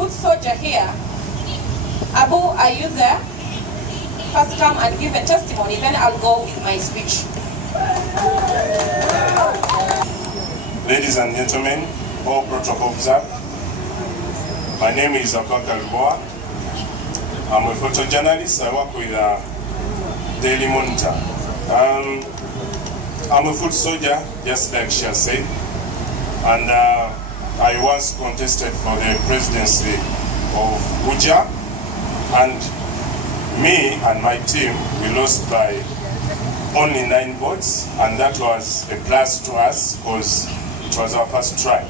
foot soldier here. Abu, are you there? First come and give a testimony, then I'll go with my speech. Ladies and gentlemen, all protocol observed. My name is Lubowa. I'm a photojournalist. I work with Daily Monitor. I'm a foot soldier, just like she has said. And I once contested for the presidency of UJA. And me and my team, we lost by only 9 votes. And that was a plus to us because it was our first try.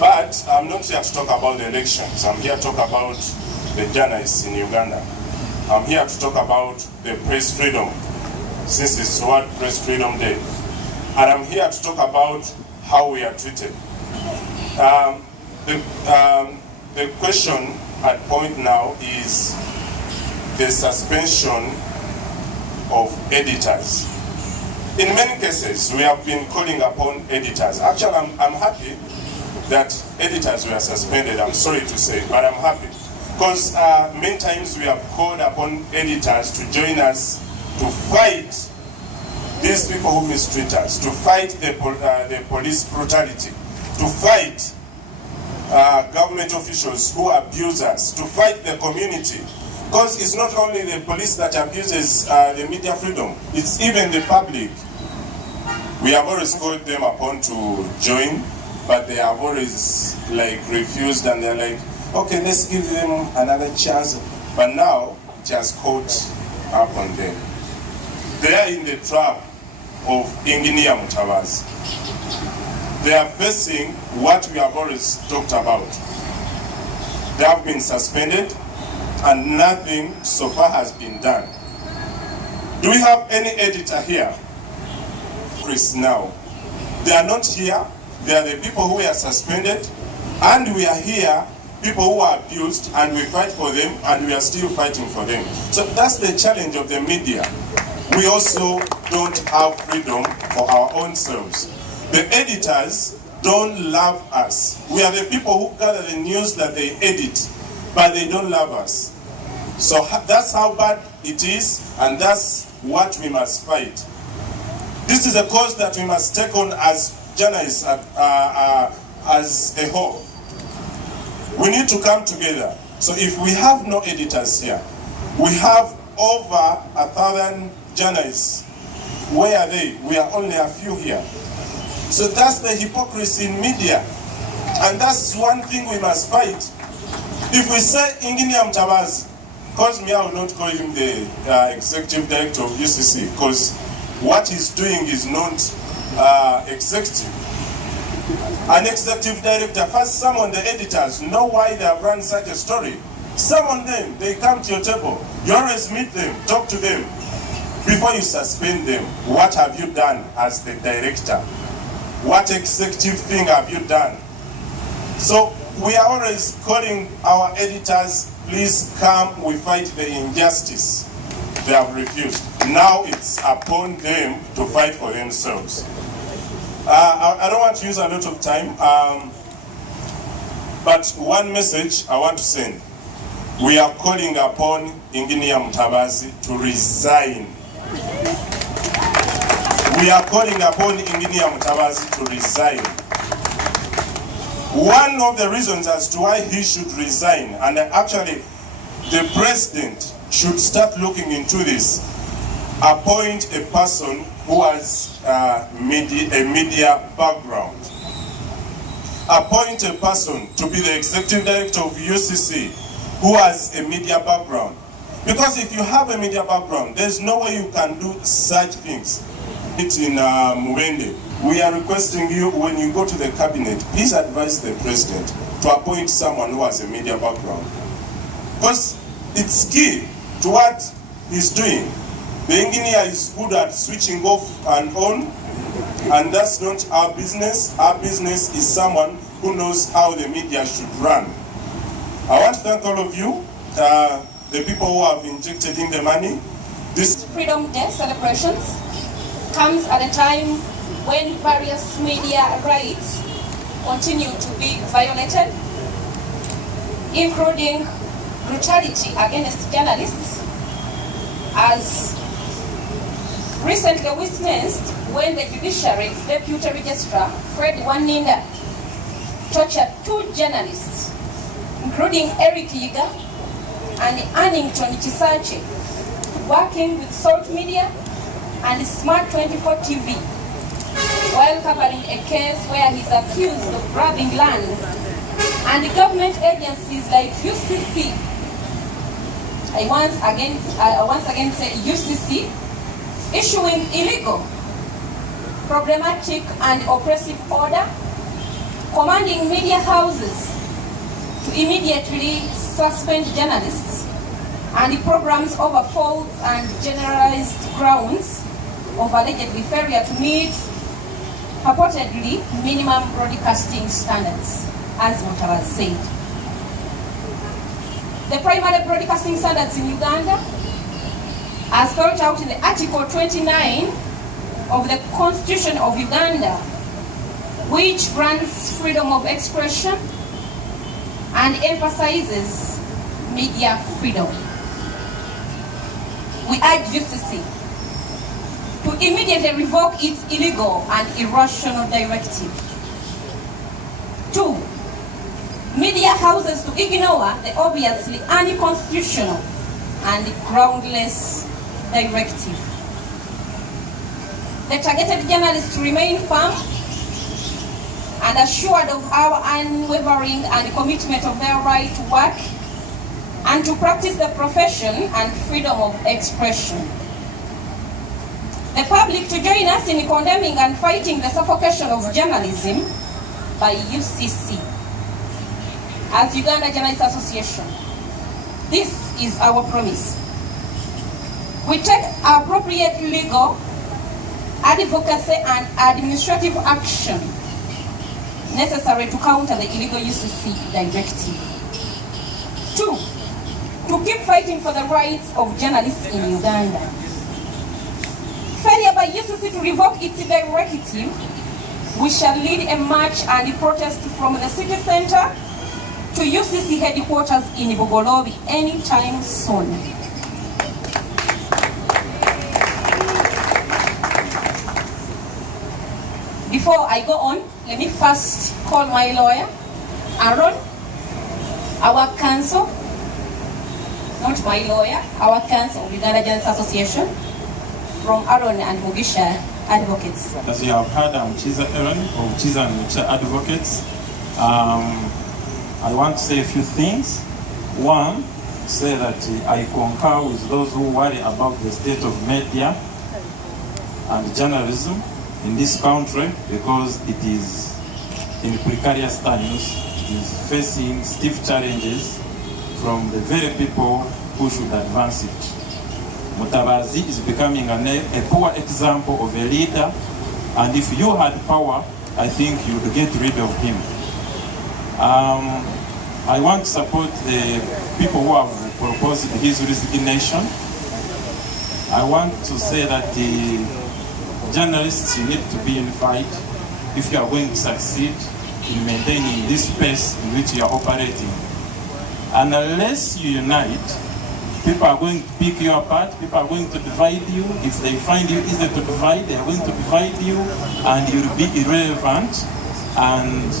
But I'm not here to talk about the elections. I'm here to talk about the journalists in Uganda. I'm here to talk about the press freedom, since it's World Press Freedom Day. And I'm here to talk about how we are treated. The question at point now is the suspension of editors. In many cases, we have been calling upon editors. Actually, I'm happy that editors were suspended, I'm sorry to say, but I'm happy. Because many times we have called upon editors to join us to fight these people who mistreat us, to fight the police brutality, to fight government officials who abuse us, to fight the community. Because it's not only the police that abuses the media freedom, it's even the public. We have always called them upon to join, but they have always refused, and they're like, okay, let's give them another chance. But now it has caught up on them. They are in the trap of Engineer Mutabazi. They are facing what we have always talked about. They have been suspended and nothing so far has been done. Do we have any editor here? Chris, now. They are not here. They are the people who are suspended, and we are here, people who are abused, and we fight for them, and we are still fighting for them. So that's the challenge of the media. We also don't have freedom for our own selves. The editors don't love us. We are the people who gather the news that they edit, but they don't love us. So that's how bad it is, and that's what we must fight. This is a cause that we must take on as journalists as a whole. We need to come together. So if we have no editors here, we have over 1,000 journalists. Where are they? We are only a few here. So that's the hypocrisy in media. And that's one thing we must fight. If we say Engineer Mutabazi, because me, I will not call him the executive director of UCC, because what he's doing is not executive. An executive director, first summon the editors, know why they have run such a story. Summon them, they come to your table. You always meet them, talk to them. Before you suspend them, what have you done as the director? What executive thing have you done? So we are always calling our editors, please come, we fight the injustice. They have refused. Now it's upon them to fight for themselves. I don't want to use a lot of time, but one message I want to send. We are calling upon Engineer Mutabazi to resign. We are calling upon Engineer Mutabazi to resign. One of the reasons as to why he should resign, and actually the president should start looking into this, appoint a person who has a media background. Appoint a person to be the executive director of UCC who has a media background. Because if you have a media background, there's no way you can do such things. It's in Muwende. We are requesting you, when you go to the cabinet, please advise the president to appoint someone who has a media background. Because it's key to what he's doing. The engineer is good at switching off and on, and that's not our business. Our business is someone who knows how the media should run. I want to thank all of you, the people who have injected in the money. This Freedom Day celebrations comes at a time when various media rights continue to be violated. including brutality against journalists, as recently witnessed when the judiciary's deputy registrar, Fred Waninda, tortured 2 journalists, including Eron Kiiza and Annington Chisache, working with Salt Media and Smart 24 TV, while covering a case where he's accused of grabbing land, and government agencies like UCC, I once again say UCC, issuing illegal, problematic and oppressive order, commanding media houses to immediately suspend journalists, and programs over false and generalized grounds of allegedly failure to meet purportedly minimum broadcasting standards, as what was said. The primary broadcasting standards in Uganda, as spelled out in the Article 29 of the Constitution of Uganda, which grants freedom of expression and emphasizes media freedom. We urge UCC to immediately revoke its illegal and irrational directive. 2, media houses to ignore the obviously unconstitutional and groundless directive. The targeted journalists to remain firm and assured of our unwavering and commitment of their right to work and to practice the profession and freedom of expression. The public to join us in condemning and fighting the suffocation of journalism by UCC. As Uganda Journalists Association, this is our promise. We take appropriate legal, advocacy and administrative action necessary to counter the illegal UCC directive. 2, to keep fighting for the rights of journalists in Uganda. Failure by UCC to revoke its directive, we shall lead a march and a protest from the city center to UCC headquarters in Bugolobi anytime soon. Before I go on, let me first call my lawyer, Eron, our counsel, not my lawyer, our counsel of Uganda Journalists Association, from Eron and Mugisha Advocates. As you have heard, I'm Kiiza Eron of Kiiza and Mugisha Advocates. I want to say a few things. One, say that I concur with those who worry about the state of media and journalism in this country, because it is in precarious times. It is facing stiff challenges from the very people who should advance it. Mutabazi is becoming a poor example of a leader, and if you had power, I think you would get rid of him. I want to support the people who have proposed his resignation. I want to say that the journalists, you need to be unified if you are going to succeed in maintaining this space in which you are operating. And unless you unite, people are going to pick you apart, people are going to divide you. If they find you easy to divide, they are going to divide you and you'll be irrelevant. And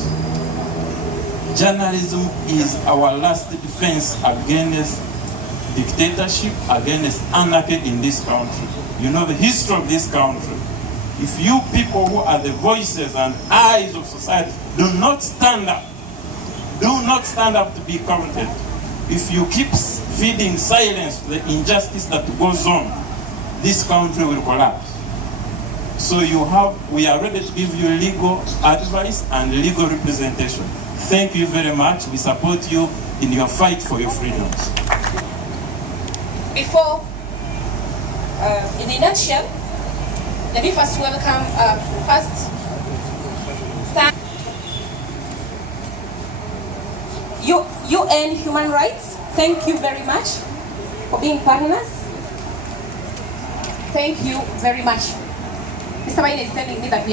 journalism is our last defense against dictatorship, against anarchy in this country. You know the history of this country. If you people who are the voices and eyes of society do not stand up to be counted, if you keep feeding silence to the injustice that goes on, this country will collapse. So we are ready to give you legal advice and legal representation. Thank you very much. We support you in your fight for your freedoms. Before, in a nutshell, let me first welcome UN Human Rights. Thank you very much for being partners. Thank you very much. Mr. Biden is telling me that we are